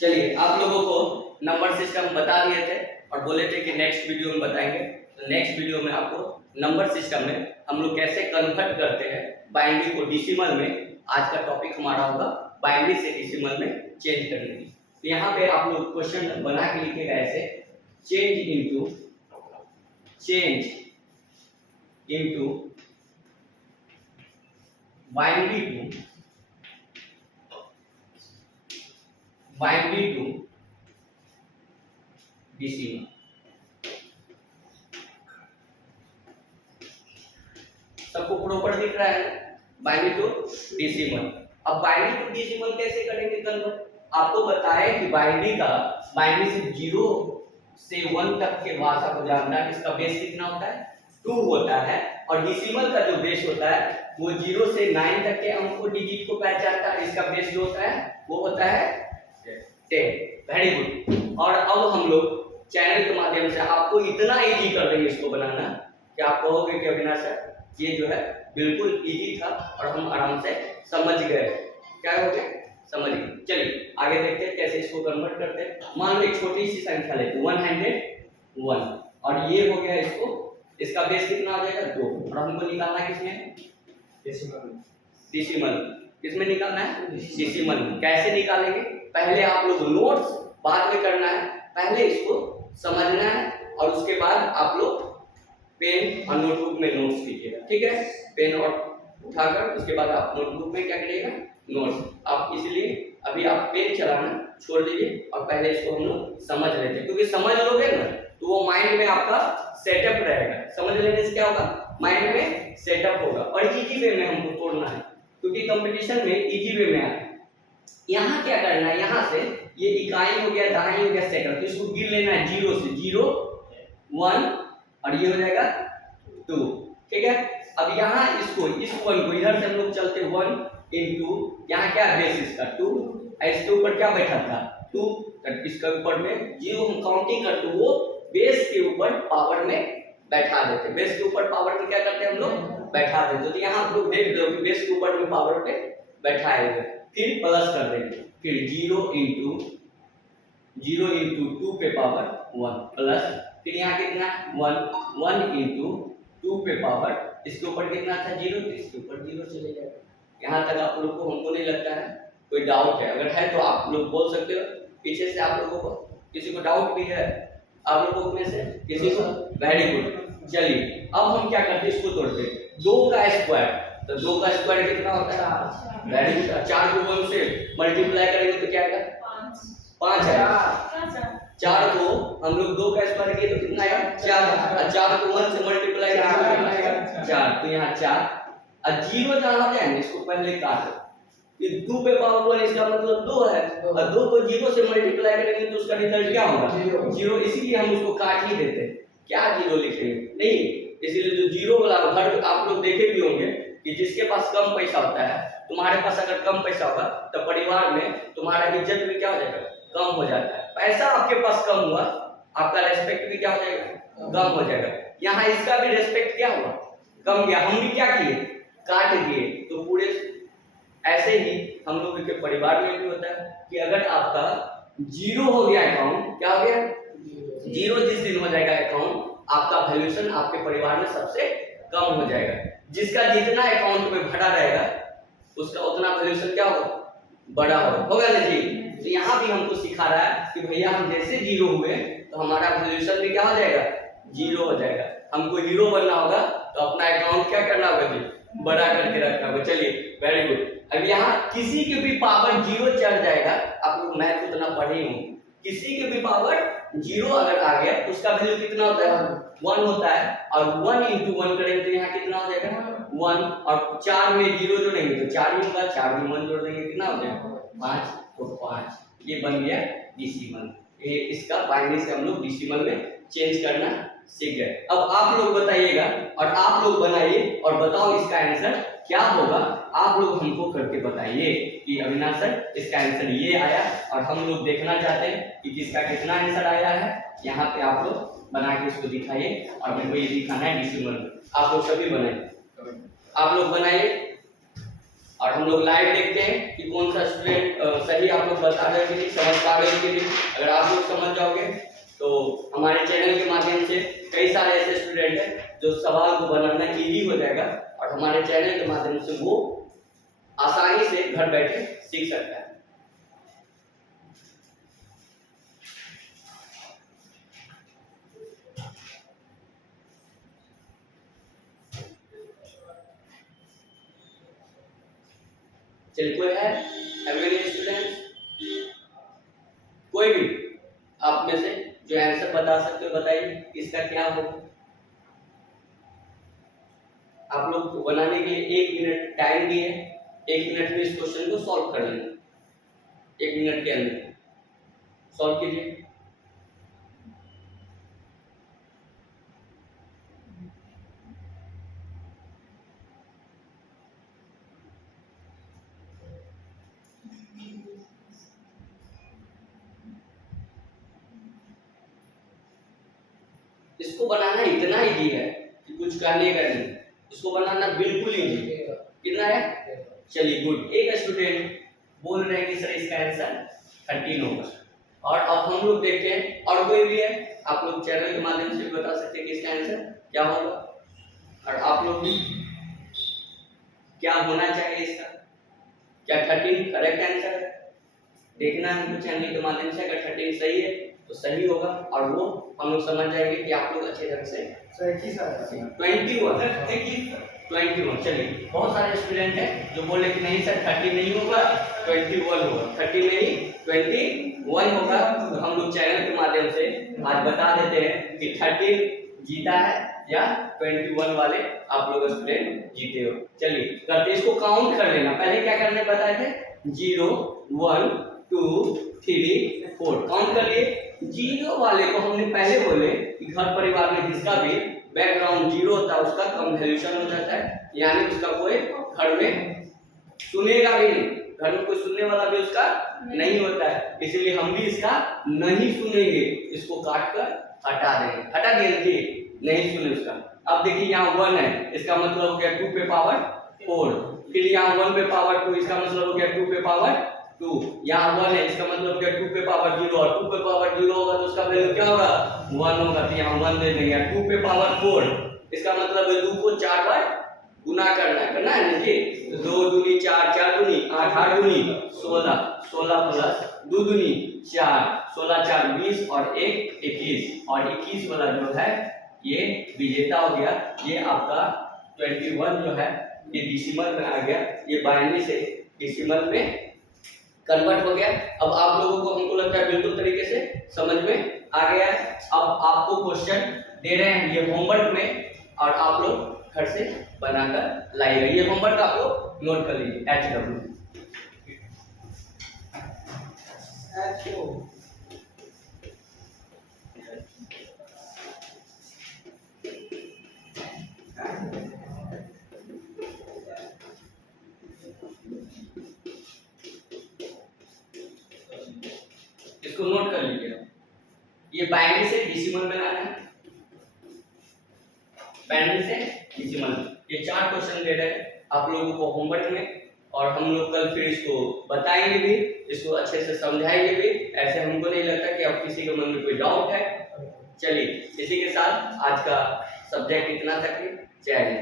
चलिए, आप लोगों को नंबर सिस्टम बता दिए थे और बोले थे कि नेक्स्ट वीडियो में बताएंगे। तो नेक्स्ट वीडियो में आपको नंबर सिस्टम में हम लोग कैसे कन्वर्ट करते हैं बाइनरी को डेसिमल में। आज का टॉपिक हमारा होगा बाइनरी से डेसिमल में चेंज करने की। तो यहाँ पे आप लोग क्वेश्चन बना के लिखेगा ऐसे, change into binary to decimal. सबको प्रॉपर दिख रहा है? Binary to decimal. अब बाइनरी टू डेसिमल कैसे करेंगे कन्वर्ट? आपको बताया कि बाइनरी से 0 से 1 तक के भाषा को जानना है। इसका बेस कितना होता है? 2 होता है। और डेसिमल का जो बेस होता है वो 0 से 9 तक के अंक को डिजिट को पहचानता है। इसका बेस जो होता है वो होता है 10। Very good. और अब हम लोग चैनल के माध्यम से आपको इतना इजी कर देंगे इसको बनाना कि आप कहोगे कि अविनाश सर ये जो है बिल्कुल इजी था और हम आराम से समझ गए। क्या हो गया? समझ गए। चलिए आगे देखते हैं कैसे इसको कन्वर्ट करते हैं। मान लो एक छोटी सी संख्या लेते हैं 101 और ये हो गया इसको, इसका बेस कितना हो जाएगा? 2। और हमको निकालना है किसमें? डेसिमल। किसमें निकालना है? डेसिमल। कैसे निकालेंगे? पहले आप लोग नोट्स बाद में करना है, पहले इसको समझना है और उसके बाद आप लोग पेन और नोटबुक में नोट्स कीजिएगा। ठीक है? पेन और उठाकर उसके बाद आप नोटबुक में क्या करिएगा? नोट्स। आप इसलिए अभी आप पेन चलाना छोड़ दीजिए और पहले इसको हम लोग समझ लेते हैं, क्योंकि समझ लोगे ना तो वो माइंड में आपका सेटअप रहेगा। समझ लेने से क्या होगा? माइंड में सेटअप होगा और इजी वे में हमको तोड़ना है, क्योंकि कंपटीशन में इजी वे में आता है। यहाँ क्या करना है? यहाँ से ये इकाई हो गया, दहाई हो गया, सेकंड, तो इसको गिन लेना है 0 से 0 1 और ये हो जाएगा 2। ठीक है? अब यहाँ इसको इस 1 को इधर से हम लोग चलते 1 इंटू यहाँ क्या बेस इसका 2, इसके ऊपर क्या बैठा था 2, इसके ऊपर में 0 हम काउंटिंग करते वो बेस के ऊपर पावर में बैठा देते। बेस के ऊपर पावर में क्या करते हैं हम लोग? बैठा देते। तो यहाँ आप लोग देख लो कि बेस के ऊपर में पावर पे बैठाएंगे, फिर प्लस कर देंगे, फिर 0 इंटू 2 पे पावर 1 प्लस, फिर यहाँ कितना 1 इंटू 2 पे पावर, इसके ऊपर कितना था 0, तो इसके ऊपर 0 चले जाएगा। यहाँ तक आप लोग को हमको नहीं लगता है कोई डाउट है? अगर है तो आप लोग बोल सकते हो। पीछे से आप लोगों को किसी को डाउट भी है? आप लोगों में से किसी को? Very good. चलिए अब हम क्या करते हैं, इसको तोड़ते हैं। 2 का स्क्वायर, तो 2 का स्क्वायर कितना होता है? Very good. 4 को 1 से मल्टीप्लाई करेंगे तो क्या आएगा? 5 आएगा। 4 को हम लोग 2 का स्क्वायर किए तो कितना आएगा? 4। और 4 को 1 से मल्टीप्लाई करेंगे तो कितना आएगा? 4। तो यहाँ 4 और 0 जहाँ जाएंगे इसको पहले काट दो। ये 2 पे पावर 1 इसका मतलब 2 है, और 2 को 0 से मल्टीप्लाई करेंगे तो उसका रिजल्ट क्या होगा? 0। इसीलिए हम उसको काट ही देते हैं। क्या 0 लिखेंगे? नहीं, इसीलिए जो 0 वाला घर आप लोग देखे भी होंगे कि जिसके पास कम पैसा होता है, तुम्हारे पास अगर कम पैसा होगा तो परिवार में तुम्हारा इज्जत भी क्या हो जाएगा? कम हो जाता है। पैसा आपके पास कम हुआ, आपका रेस्पेक्ट भी क्या हो जाएगा? कम हो जाएगा। यहाँ इसका भी रेस्पेक्ट क्या हुआ? कम गया। हम भी क्या किए? काट दिए। तो पूरे ऐसे ही हम लोगों के परिवार में भी होता है कि अगर आपका 0 हो गया अकाउंट, क्या हो गया? 0 जिस दिन हो जाएगा अकाउंट, आपका वैल्यूएशन आपके परिवार में सबसे कम हो जाएगा। जिसका जितना अकाउंट में भरा रहेगा उसका उतना वैल्यूएशन क्या होगा? बड़ा होगा ना जी। तो यहाँ भी हमको सिखा रहा है कि भैया हम जैसे 0 हुए तो हमारा वैल्यूएशन भी क्या हो जाएगा? 0 हो जाएगा। हमको हीरो बनना होगा तो अपना अकाउंट क्या करना होगा जी? बड़ा करके रखना होगा। चलिए वेरी गुड। अब यहाँ किसी की भी पावर 0 चढ़ जाएगा, आप लोग मैथ उतना पढ़े ही होंगे, किसी की भी पावर 0 अगर आ गया तो उसका वैल्यू कितना होता है? 1 होता है। और 1 इंटू 1 करेंगे तो यहाँ कितना हो जाएगा? 1। और 4 में 0 जोड़ेंगे तो 4 ही होगा, 4 में 1 जोड़ देंगे कितना हो जाएगा? 5। तो 5 ये बन गया डेसिमल। ये इसका बाइनरी से हम लोग डेसिमल में चेंज करना सीख गए। अब आप लोग बताइएगा और आप लोग बनाइए और बताओ इसका आंसर क्या होगा। आप लोग हमको करके बताइए कि अविनाश सर इसका आंसर ये आया, और हम लोग देखना चाहते हैं कि किसका कितना आंसर आया है। यहाँ पे आप लोग बना के इसको दिखाइए और मेरे को ये दिखाना है डेसिमल में। आप लोग सभी बनाइए, आप लोग बनाइए। और हम लोग लाइव देखते हैं कि कौन सा स्टूडेंट सही आप लोग बता रहे कि नहीं, समझ पा रहे हो कि नहीं। अगर आप लोग समझ जाओगे तो हमारे चैनल के माध्यम से कई सारे ऐसे स्टूडेंट हैं जो सवाल को बनाना इजी हो जाएगा और हमारे चैनल के माध्यम से वो आसानी से घर बैठे सीख सकता है। चलिए, कोई है स्टूडेंट, कोई भी आप में से जो आंसर बता सकते हो बताइए इसका क्या होगा। आप लोग को बनाने के लिए 1 मिनट टाइम दिए, 1 मिनट में इस क्वेश्चन को सॉल्व कर लेना, 1 मिनट के अंदर सॉल्व कीजिए। इसको बनाना इतना इजी है कि कुछ कहने का नहीं, इसको बनाना बिल्कुल इजी है। कितना है? चलिए गुड। एक स्टूडेंट बोल रहे हैं कि सर इसका आंसर 13 होगा और अब हम लोग देखते हैं और कोई भी है, आप लोग चैनल के माध्यम से भी बता सकते हैं कि इसका आंसर क्या होगा और आप लोग भी क्या होना चाहिए इसका, क्या 13 करेक्ट आंसर है। देखना है हमको चैनल के माध्यम से, अगर 13 सही है तो सही होगा और वो हम लोग समझ जाएंगे कि आप लोग अच्छे ढंग से 21। चलिए, बहुत सारे स्टूडेंट हैं जो बोले कि नहीं सर 30 नहीं होगा 21 होगा, 30 नहीं 21 होगा। तो हम लोग चैनल के माध्यम से आज बता देते हैं कि 30 जीता है या 21 वाले आप लोग स्टूडेंट जीते हो। चलिए करते, इसको काउंट कर लेना। पहले क्या करने बताए थे? 0 1 2 3 4 काउंट कर लिए। 0 वाले को हमने पहले बोले कि घर परिवार में जिसका भी बैकग्राउंड 0 होता है उसका कन्वोल्यूशन हो जाता है, यानी उसका कोई घर में सुनेगा भी नहीं, घर में कोई सुनने वाला भी उसका नहीं होता है, इसलिए हम भी इसका नहीं सुनेंगे, इसको काट कर हटा देंगे। हटा दिए, नहीं सुने उसका। अब देखिए यहाँ 1 है, इसका मतलब हो गया 2 पे पावर 4, फिर यहाँ 1 पे पावर 2, इसका मतलब हो गया 2 पे पावर 2, यहाँ 1 है, इसका मतलब हो गया 2 पे पावर 0 और 2 पे पावर 0 होगा तो उसका वैल्यू क्या होगा? 1 होगा, तो यहाँ 1 दे देंगे। 2 पे पावर 4, इसका मतलब है 2 को 4 बार गुना करना है ना जी। 2 दूनी 4, 4 दूनी 8, 8 दूनी 16, 16 प्लस 2 दूनी 4, 16 4 20 और 1 21 और 21 वाला जो है ये विजेता हो गया। ये आपका 21 जो है ये डेसिमल में आ गया, ये बाइनरी से डेसिमल में कन्वर्ट हो गया। अब आप लोगों को हमको लगता है बिल्कुल तरीके से समझ में आ गया है। अब आपको क्वेश्चन दे रहे हैं ये होमवर्क में और आप लोग घर से बनाकर लाइएगा। ये होमवर्क आप लोग नोट कर लीजिए। इसको नोट कर लीजिए। ये बाइनरी से डेसिमल में लाना है, बाइनरी से डेसिमल। ये 4 क्वेश्चन दे रहे हैं आप लोगों को होमवर्क में और हम लोग कल फिर इसको बताएंगे भी, इसको अच्छे से समझाएंगे भी। ऐसे हमको नहीं लगता कि अब किसी के मन में कोई डाउट है। चलिए इसी के साथ आज का सब्जेक्ट इतना तक है। जय हिंद।